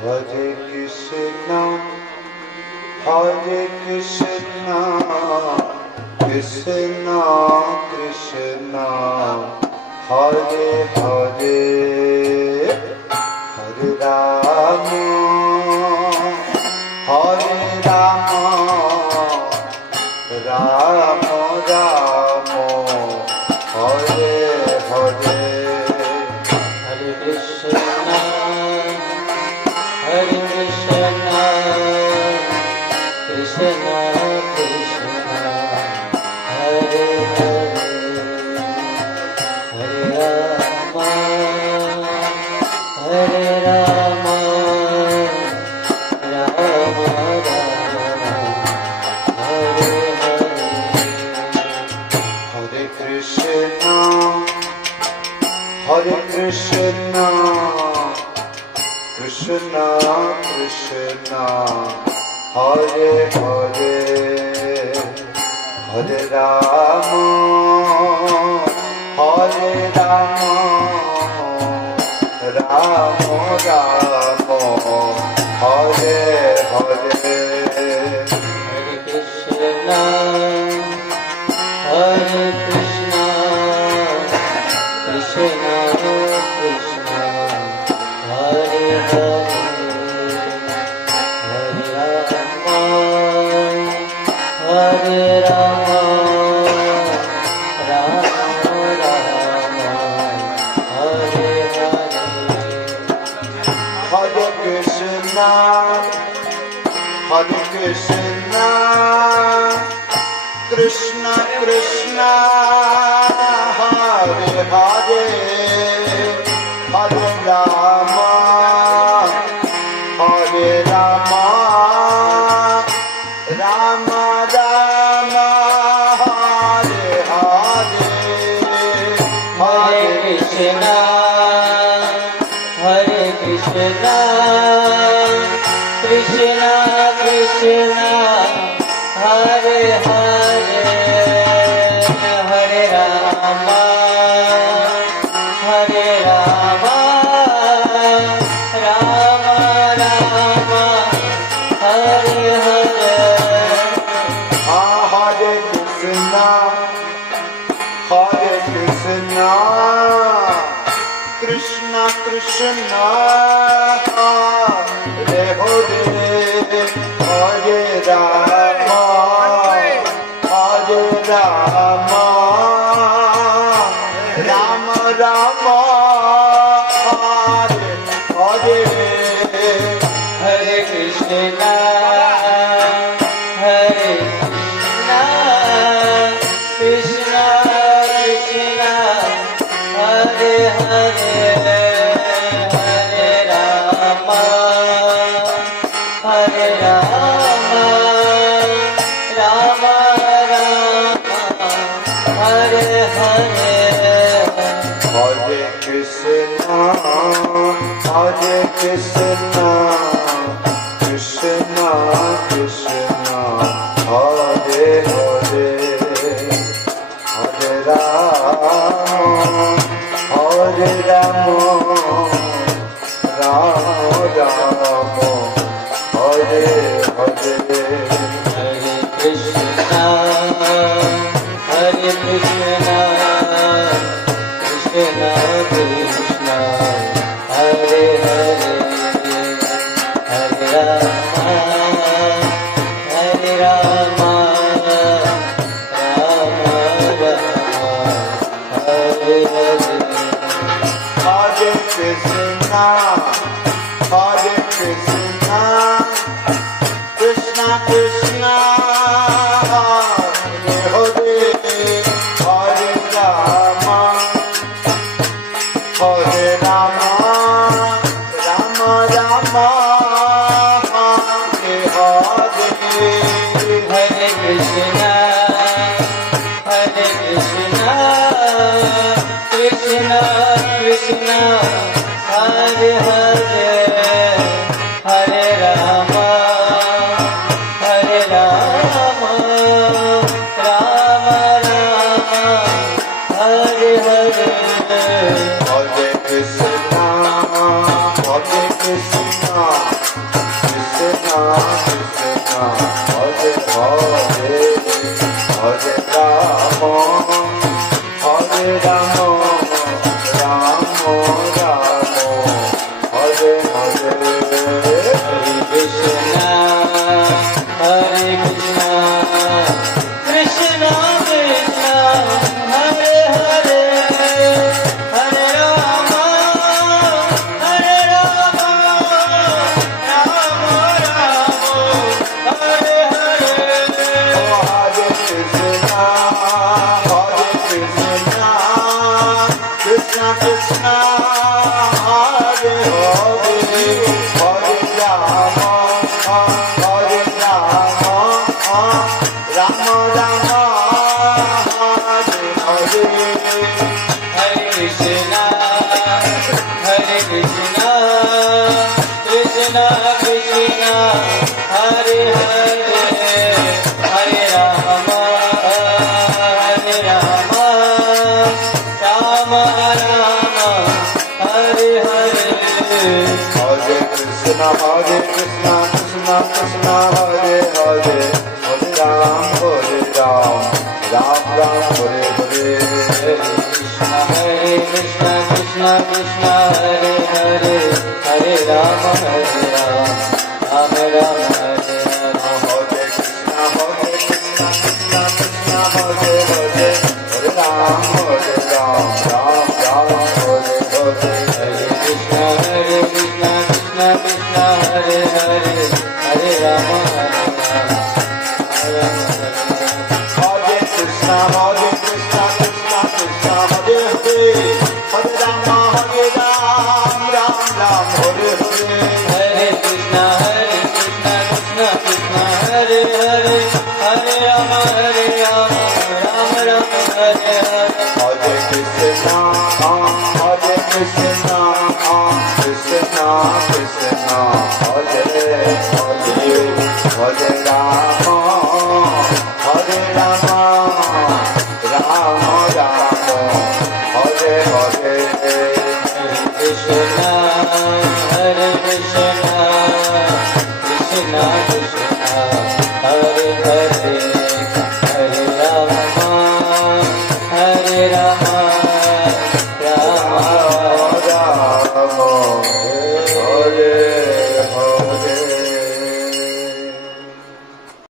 Hare Krishna, Hare Krishna, Krishna Krishna, Hare Hare, Hare Rama, Hare Rama, Rama Rama, Hare Hare. Hare Krishna, Hare Krishna, Krishna Krishna, Hare Hare, Hare Rama, Hare Rama, Rama Rama, Hare Hare. Hare Krishna, Hare Krishna, Krishna Krishna, Hare Hare, Hare Rama, Hare Rama, Rama Rama, Hare Hare. Hare Krishna, Hare Krishna, Krishna Krishna, Hare Hare, Hare Rama, Hare Rama, Rama Rama, Hare Hare. Hare Krishna, Hare Krishna, Krishna Krishna, Hare Hare, Hare Rama, Hare Rama, Rama Rama, Hare Hare, Hare Krishna, Hare Krishna, Krishna Krishna, Hare Hare, Hare Rama, Hare Rama, Rama Rama, Hare Hare. Hare Krishna, Hare Krishna, Krishna Krishna, Hare Hare, Hare Rama, Hare Rama, Rama Rama, Hare Hare. Hare Krishna, Hare Krishna, Krishna Krishna, Hare Hare, Hare Rama, Hare Rama, Rama Rama, Hare Hare. Hare Krishna, Hare Krishna, Krishna Krishna, Hare Hare, Hare Rama, Hare Rama, Rama Rama, Hare Hare. Hare Krishna, Hare Krishna, Krishna Krishna, Hare Hare, Hare Rama, Hare Rama, Rama Rama, Hare Hare. Hare Krishna, Hare Krishna, Krishna Krishna, Hare Hare, Hare Rama, Hare Rama, Rama Rama, Krishna, Krishna, Hare